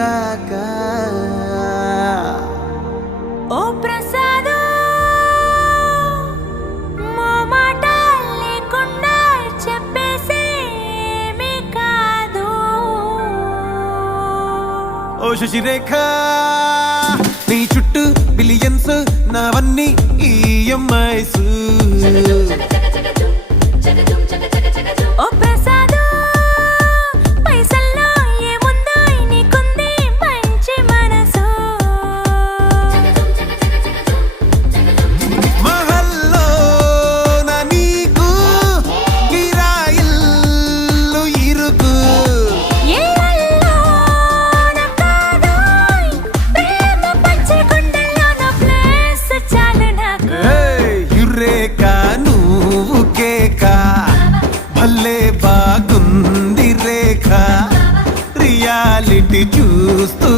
కాక ఓ ప్రసాదు మో మాట లేకుండా చెప్పేసేమీ కాదు ఓ శశిరేఖ నీ చుట్టూ బిలియన్స్ నావన్నీ ఈఎంఐస్ ఓ ప్రసాదు పైసల్లో ఏముందో నీకుంది మంచి మనసు మహల్లో నా నీకు కిరాయిల్లు ఇరుకు ఏళ్ళల్లో నా కాదోయ్ ప్రేమ పంచే గుండెల్లో నా ప్లేస్ చాలు నాకు యురేక నువ్వు కేక భలే బాగుంది రేఖ రియాలిటీ చూస్తూ